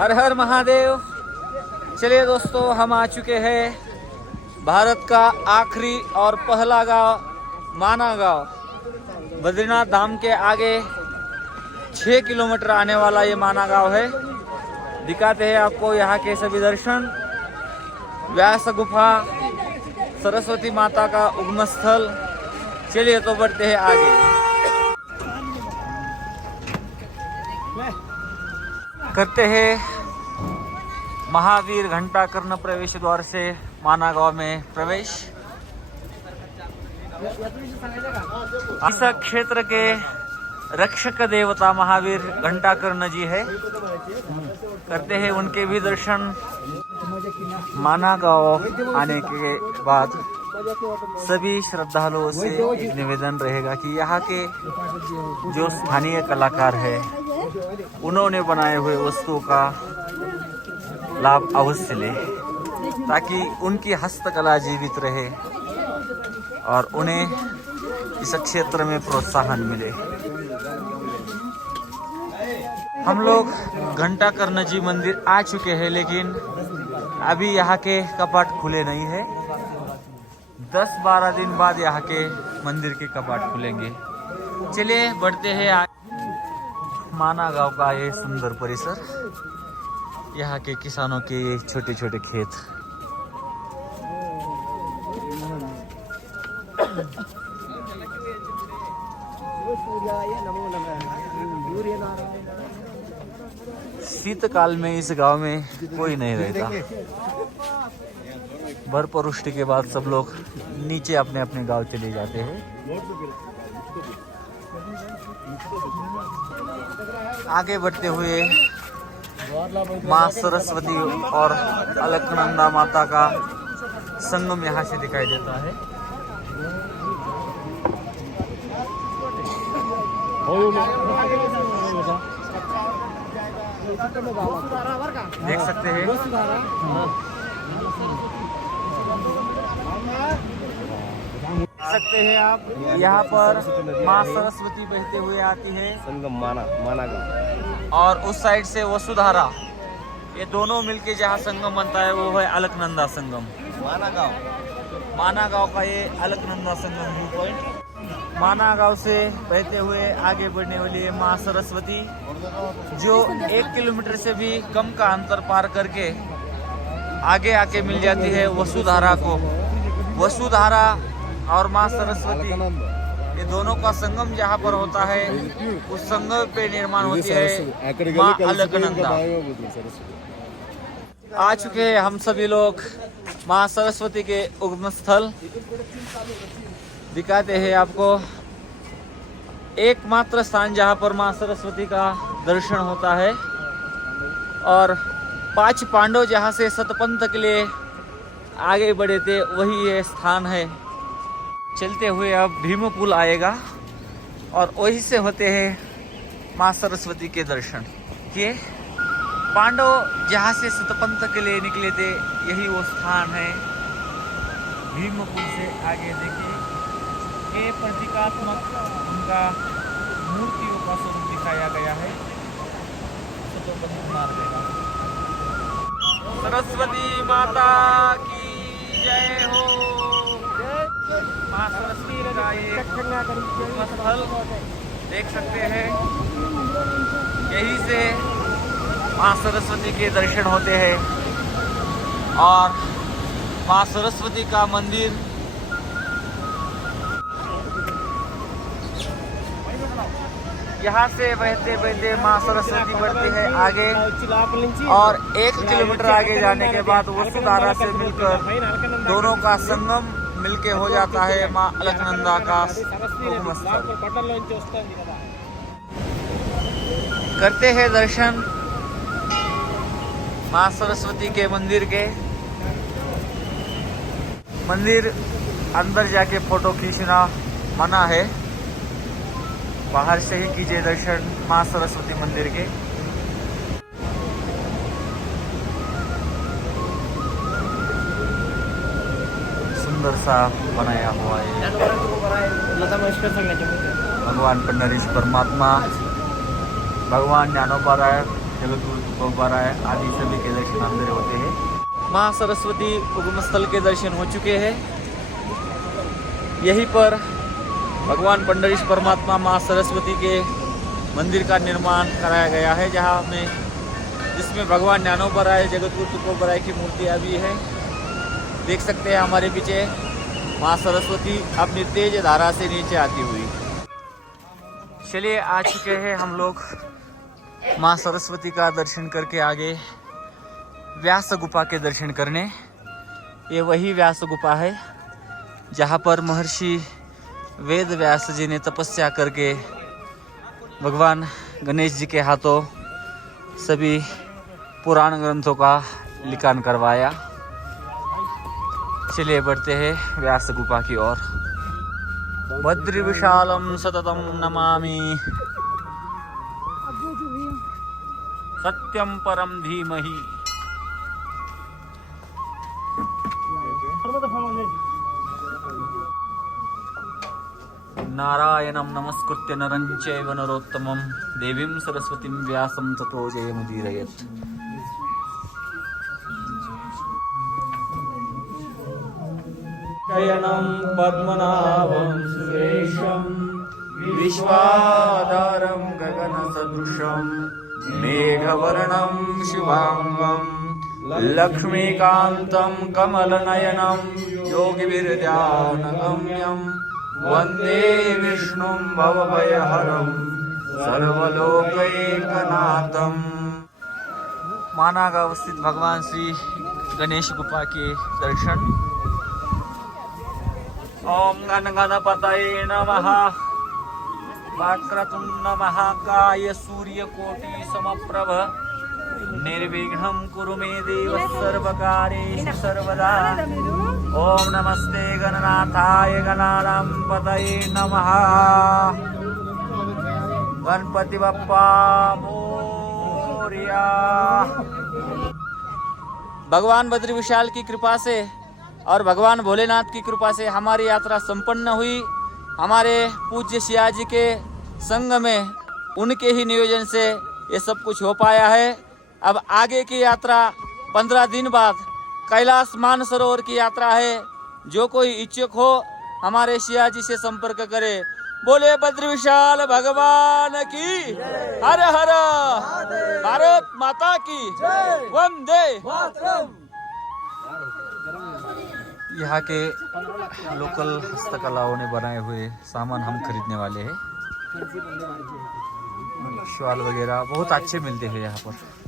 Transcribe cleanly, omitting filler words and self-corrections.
हर हर महादेव। चलिए दोस्तों, हम आ चुके हैं भारत का आखिरी और पहला गांव माना गांव। बद्रीनाथ धाम के आगे 6 किलोमीटर आने वाला ये माना गांव है। दिखाते हैं आपको यहाँ के सभी दर्शन, व्यास गुफा, सरस्वती माता का उगम स्थल। चलिए तो बढ़ते हैं आगे। करते हैं महावीर घंटा कर्ण प्रवेश द्वार से माना गांव में प्रवेश। इस क्षेत्र के रक्षक देवता महावीर घंटा कर्ण जी है। करते हैं उनके भी दर्शन। माना गांव आने के बाद सभी श्रद्धालुओं से एक निवेदन रहेगा कि यहाँ के जो स्थानीय कलाकार है उन्होंने बनाए हुए वस्तुओं का लाभ अवश्य ले, ताकि उनकी हस्तकला जीवित रहे और उन्हें इस क्षेत्र में प्रोत्साहन मिले। हम लोग घंटा कर्ण जी मंदिर आ चुके हैं, लेकिन अभी यहाँ के कपाट खुले नहीं है। 10-12 दिन बाद यहाँ के मंदिर के कपाट खुलेंगे। चलिए बढ़ते हैं माना गांव का ये सुंदर परिसर, यहाँ के किसानों के ये छोटे छोटे खेत। शीतकाल में इस गांव में कोई नहीं रहता। बर्फवृष्टि के बाद सब लोग नीचे अपने अपने गांव चले जाते हैं। आगे बढ़ते हुए माँ सरस्वती और अलकनंदा माता का संगम यहाँ से दिखाई देता है। देख सकते हैं आप, यहाँ पर माँ सरस्वती बहते हुए आती है। संगम माना गाँव और उस साइड से वसुधारा, ये दोनों मिलके जहाँ संगम बनता है वो है अलकनंदा संगम। माना गांव का ये अलकनंदा संगम व्यू पॉइंट। माना गांव से बहते हुए आगे बढ़ने वाली है माँ सरस्वती, जो 1 किलोमीटर से भी कम का अंतर पार करके आगे आके मिल जाती है वसुधारा को। वसुधारा और माँ सरस्वती, ये दोनों का संगम जहाँ पर होता है उस संगम पे निर्माण होती है माँ अलकनंदा। आ चुके हैं हम सभी लोग माँ सरस्वती के उगम स्थल। दिखाते हैं आपको एकमात्र स्थान जहाँ पर माँ सरस्वती का दर्शन होता है, और 5 पांडव जहाँ से सतपंथ के लिए आगे बढ़े थे वही ये स्थान है। चलते हुए अब भीम पुल आएगा और वहीं से होते हैं माँ सरस्वती के दर्शन। किए पांडव जहाँ से सतपंथ के लिए निकले थे यही वो स्थान है। भीम पुल से आगे देखिए, ये प्रतीकात्मक उनका मूर्तियों का स्वरूप दिखाया गया है। सरस्वती माता की जय हो। माँ सरस्वती का ये स्थल देख सकते हैं, यहीं से माँ सरस्वती के दर्शन होते हैं। और माँ सरस्वती का मंदिर यहाँ से बहते बहते माँ सरस्वती बढ़ती है आगे, और 1 किलोमीटर आगे जाने के बाद वसुधारा से मिलकर दोनों का संगम मिलके हो जाता है माँ अलकनंदा का उगम स्थल। करते हैं दर्शन माँ सरस्वती के मंदिर के। मंदिर अंदर जाके फोटो खींचना मना है, बाहर से ही कीजिए दर्शन माँ सरस्वती मंदिर के। सुंदर सा बनाया हुआ है भगवान पंडरीश परमात्मा, भगवान ज्ञानोबा जगद्गुरु चकोबरा आदि सभी के दर्शन अंदर होते हैं। माँ सरस्वती उगम स्थल के दर्शन हो चुके हैं। यहीं पर भगवान पंडरीश परमात्मा माँ सरस्वती के मंदिर का निर्माण कराया गया है, जहाँ में जिसमें भगवान ज्ञानोबराय जगतगुरु तुकोबराय की मूर्तियाँ भी है। देख सकते हैं हमारे पीछे माँ सरस्वती अपनी तेज धारा से नीचे आती हुई। चलिए आ चुके हैं हम लोग माँ सरस्वती का दर्शन करके आगे व्यास गुफा के दर्शन करने। ये वही व्यास गुफा है जहाँ पर महर्षि वेद व्यास जी ने तपस्या करके भगवान गणेश जी के हाथों सभी पुराण ग्रंथों का लिखान करवाया। चलिए बढ़ते हैं व्यास गुफा की ओर। बद्री विशालम सततम नमामि सत्यम परम धीमहि। नारायणं नमस्कृत्य नरं चैव नरोत्तमं देवीं सरस्वतीं व्यासं ततो जयमुदीरयेत्। शयनं पद्मनाभं सुरेशं विश्वाधारं गगनसदृशं मेघवर्णं शुभांगं लक्ष्मीकान्तं कमलनयनं योगिभिर्ध्यानगम्यं वन्दे विष्णुं भवभयहरं सर्वलोकैकनाथं। माना गांव स्थित भगवान श्री गणेश गुफा के दर्शन। ओम गण गणपतये नमः। वक्रतुंड महाकाय सूर्यकोटि समप्रभ निर्विघ्नं कुरु मे देव सर्वकार्येषु सर्वदा। ओम नमस्ते गणनाथाय गणानां पतये नमः। गणपति बप्पा मोरया। भगवान बद्री विशाल की कृपा से और भगवान भोलेनाथ की कृपा से हमारी यात्रा संपन्न हुई। हमारे पूज्य सिया जी के संग में उनके ही नियोजन से ये सब कुछ हो पाया है। अब आगे की यात्रा 15 दिन बाद कैलाश मानसरोवर की यात्रा है। जो कोई इच्छुक हो हमारे सिया जी से संपर्क करे। बोले बद्री विशाल भगवान की हर हर। भारत माता की वंदे। यहाँ के लोकल हस्तकलाओं ने बनाए हुए सामान हम खरीदने वाले हैं। शॉल वगैरह बहुत अच्छे मिलते हैं यहाँ पर।